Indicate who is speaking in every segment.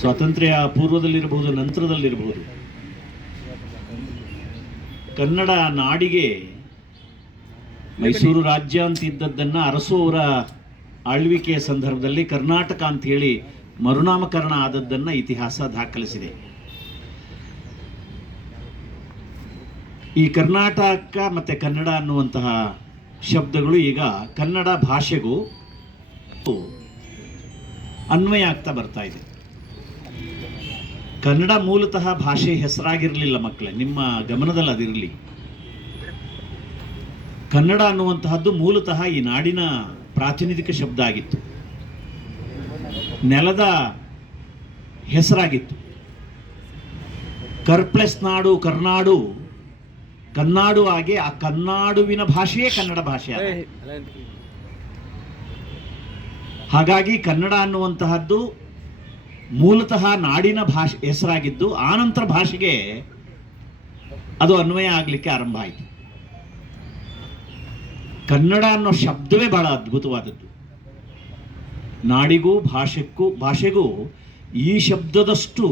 Speaker 1: ಸ್ವಾತಂತ್ರ್ಯ ಪೂರ್ವದಲ್ಲಿರಬಹುದು, ನಂತರದಲ್ಲಿರಬಹುದು. ಕನ್ನಡ ನಾಡಿಗೆ ಮೈಸೂರು ರಾಜ್ಯ ಅಂತ ಇದ್ದದ್ದನ್ನು ಅರಸು ಅವರ ಆಳ್ವಿಕೆಯ ಸಂದರ್ಭದಲ್ಲಿ ಕರ್ನಾಟಕ ಅಂತ ಹೇಳಿ ಮರುನಾಮಕರಣ ಆದದ್ದನ್ನು ಇತಿಹಾಸ ದಾಖಲಿಸಿದೆ. ಈ ಕರ್ನಾಟಕ ಮತ್ತು ಕನ್ನಡ ಅನ್ನುವಂತಹ ಶಬ್ದಗಳು ಈಗ ಕನ್ನಡ ಭಾಷೆಗೂ ಅನ್ವಯ ಆಗ್ತಾ ಬರ್ತಾ ಇದೆ. ಕನ್ನಡ ಮೂಲತಃ ಭಾಷೆ ಹೆಸರಾಗಿರಲಿಲ್ಲ ಮಕ್ಕಳೇ, ನಿಮ್ಮ ಗಮನದಲ್ಲಿ ಅದಿರಲಿ. ಕನ್ನಡ ಅನ್ನುವಂತಹದ್ದು ಮೂಲತಃ ಈ ನಾಡಿನ ಪ್ರಾತಿನಿಧಿಕ ಶಬ್ದ ಆಗಿತ್ತು. ನೆಲದ ಹೆಸರಾಗಿತ್ತು. ಕರ್ಪ್ಲೆಸ್ ನಾಡು, ಕರ್ನಾಡು, ಕನ್ನಾಡು ಆಗಿ ಆ ಕನ್ನಾಡುವಿನ ಭಾಷೆಯೇ ಕನ್ನಡ ಭಾಷೆ. ಹಾಗಾಗಿ ಕನ್ನಡ ಅನ್ನುವಂತಹದ್ದು ಮೂಲತಃ ನಾಡಿನ ಭಾಷೆ ಹೆಸರಾಗಿದ್ದು ಆನಂತರ ಭಾಷೆಗೆ ಅದು ಅನ್ವಯ ಆಗಲಿಕ್ಕೆ ಆರಂಭ ಆಯಿತು. ಕನ್ನಡ ಅನ್ನೋ ಶಬ್ದವೇ ಬಹಳ ಅದ್ಭುತವಾದದ್ದು. ನಾಡಿಗೂ ಭಾಷೆಕ್ಕೂ, ಭಾಷೆಗೂ ಈ ಶಬ್ದದಷ್ಟು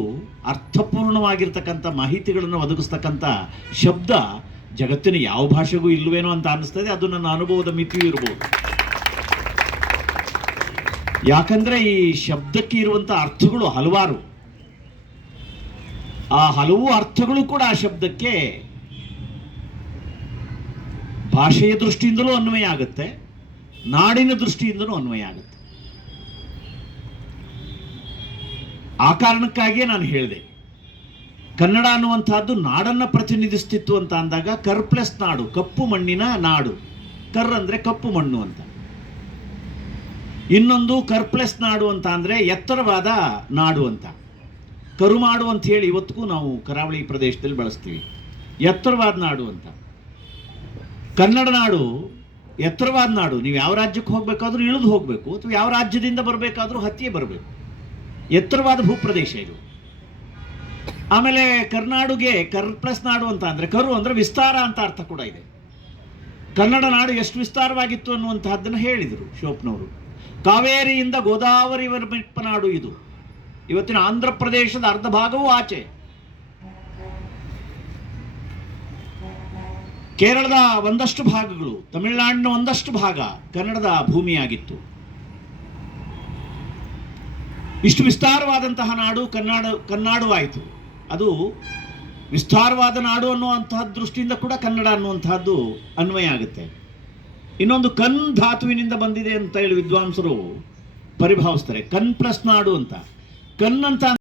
Speaker 1: ಅರ್ಥಪೂರ್ಣವಾಗಿರ್ತಕ್ಕಂಥ ಮಾಹಿತಿಗಳನ್ನು ಒದಗಿಸ್ತಕ್ಕಂಥ ಶಬ್ದ ಜಗತ್ತಿನ ಯಾವ ಭಾಷೆಗೂ ಇಲ್ಲವೇನೋ ಅಂತ ಅನ್ನಿಸ್ತದೆ. ಅದು ನನ್ನ ಅನುಭವದ ಮಿತಿಯೂ ಇರಬಹುದು ಯಾಕಂದ್ರೆ ಈ ಶಬ್ದಕ್ಕೆ ಇರುವಂಥ ಅರ್ಥಗಳು ಹಲವಾರು. ಆ ಹಲವು ಅರ್ಥಗಳು ಕೂಡ ಆ ಶಬ್ದಕ್ಕೆ ಭಾಷೆಯ ದೃಷ್ಟಿಯಿಂದಲೂ ಅನ್ವಯ ಆಗುತ್ತೆ, ನಾಡಿನ ದೃಷ್ಟಿಯಿಂದಲೂ ಅನ್ವಯ ಆಗುತ್ತೆ. ಆ ಕಾರಣಕ್ಕಾಗಿಯೇ ನಾನು ಹೇಳಿದೆ, ಕನ್ನಡ ಅನ್ನುವಂತಹದ್ದು ನಾಡನ್ನು ಪ್ರತಿನಿಧಿಸ್ತಿತ್ತು ಅಂತ ಅಂದಾಗ ಕರ್ ಪ್ಲಸ್ ನಾಡು, ಕಪ್ಪು ಮಣ್ಣಿನ ನಾಡು. ಕರ್ ಅಂದರೆ ಕಪ್ಪು ಮಣ್ಣು ಅಂತ. ಇನ್ನೊಂದು ಕರ್ಪ್ಲೆಸ್ ನಾಡು ಅಂತ ಅಂದರೆ ಎತ್ತರವಾದ ನಾಡು ಅಂತ. ಕರುಮಾಡು ಅಂತ ಹೇಳಿ ಇವತ್ತಿಗೂ ನಾವು ಕರಾವಳಿ ಪ್ರದೇಶದಲ್ಲಿ ಬಳಸ್ತೀವಿ. ಎತ್ತರವಾದ ನಾಡು ಅಂತ. ಕನ್ನಡ ನಾಡು ಎತ್ತರವಾದ ನಾಡು. ನೀವು ಯಾವ ರಾಜ್ಯಕ್ಕೆ ಹೋಗಬೇಕಾದ್ರೂ ಇಳಿದು ಹೋಗಬೇಕು, ಅಥವಾ ಯಾವ ರಾಜ್ಯದಿಂದ ಬರಬೇಕಾದ್ರೂ ಹತ್ತಿಯೇ ಬರಬೇಕು. ಎತ್ತರವಾದ ಭೂಪ್ರದೇಶ ಇದು. ಆಮೇಲೆ ಕರ್ನಾಡುಗೆ ಕರ್ಪ್ಲಸ್ ನಾಡು ಅಂತ ಅಂದರೆ ಕರು ಅಂದರೆ ವಿಸ್ತಾರ ಅಂತ ಅರ್ಥ ಕೂಡ ಇದೆ. ಕನ್ನಡ ನಾಡು ಎಷ್ಟು ವಿಸ್ತಾರವಾಗಿತ್ತು ಅನ್ನುವಂತಹದ್ದನ್ನು ಹೇಳಿದರು ಶೋಪ್ನವರು. ಕಾವೇರಿಯಿಂದ ಗೋದಾವರಿ ನಾಡು ಇದು. ಇವತ್ತಿನ ಆಂಧ್ರ ಪ್ರದೇಶದ ಅರ್ಧ ಭಾಗವೂ ಆಚೆ. ಕೇರಳದ ಒಂದಷ್ಟು ಭಾಗಗಳು, ತಮಿಳುನಾಡಿನ ಒಂದಷ್ಟು ಭಾಗ ಕನ್ನಡದ ಭೂಮಿಯಾಗಿತ್ತು. ಇಷ್ಟು ವಿಸ್ತಾರವಾದಂತಹ ನಾಡು ಕನ್ನಡ ಕನ್ನಾಡು ಆಯಿತು ಅದು ವಿಸ್ತಾರವಾದ ನಾಡು ಅನ್ನುವಂತಹ ದೃಷ್ಟಿಯಿಂದ ಕೂಡ ಕನ್ನಡ ಅನ್ನುವಂತಹದ್ದು ಅನ್ವಯ ಆಗುತ್ತೆ. ಇನ್ನೊಂದು ಕನ್ ಧಾತುವಿನಿಂದ ಬಂದಿದೆ ಅಂತ ಹೇಳಿ ವಿದ್ವಾಂಸರು ಪರಿಭಾವಿಸ್ತಾರೆ. ಕನ್ ಪ್ಲಸ್ ನಾಡು ಅಂತ. ಕನ್ ಅಂತ